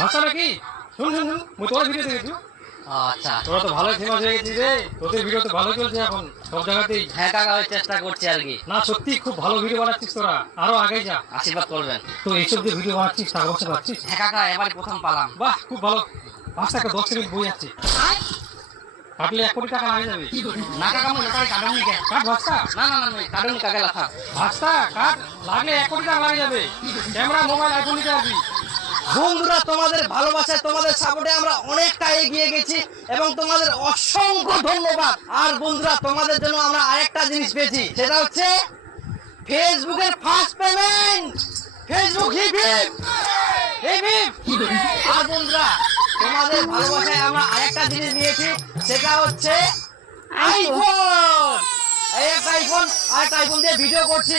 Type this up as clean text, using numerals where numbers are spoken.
ভাষা নাকি? শুন শুন শুন, মুই তোর ভিডিও দেখেছি। আচ্ছা তোরা তো ভালোই ফেমাস হয়ে গেছিস রে, তোদের ভিডিও তো ভালো চলছে এখন সব জায়গাতেই। হ্যাঁ কাকা ওই চেষ্টা করছি আর কি। না সত্যি খুব ভালো ভিডিও বানাচ্ছিস তোরা, আরো আগে যা। আশীর্বাদ করবেন। তো এইসব যে ভিডিও বানাচ্ছিস টাকা পয়সা পাচ্ছিস? হ্যাঁ কাকা এবারে প্রথম পালাম। বাহ খুব ভালো। 5 টাকা 10 সেকেন্ড বই আছে, কাটলে 1 কোটি টাকা লাগে যাবে। না কাকা মই লোটারি কাটুন নি কে? কাট ভাষা, না না না মই কাটুন নি কাকা লাখা। ভাষা কাট, লাগলে 1 কোটি টাকা লাগে যাবে। ক্যামেরা মোবাইল আইফোন নিতে আসবি। বন্ধুরা তোমাদের ভালোবাসায় তোমাদের সাপোর্টে আমরা অনেকটা এগিয়ে গেছি এবং তোমাদের অসংখ্য ধন্যবাদ। আর বন্ধুরা তোমাদের জন্য আমরা আরেকটা জিনিস পেয়েছি, সেটা হচ্ছে ফেসবুকের first payment. Facebook hip hip hip hip. আর বন্ধুরা তোমাদের ভালোবাসায় আমরা আরেকটা জিনিস নিয়েছি, সেটা হচ্ছে আইফোন। এই একটা আইফোন, আরেকটা আইফোন দিয়ে ভিডিও করছি।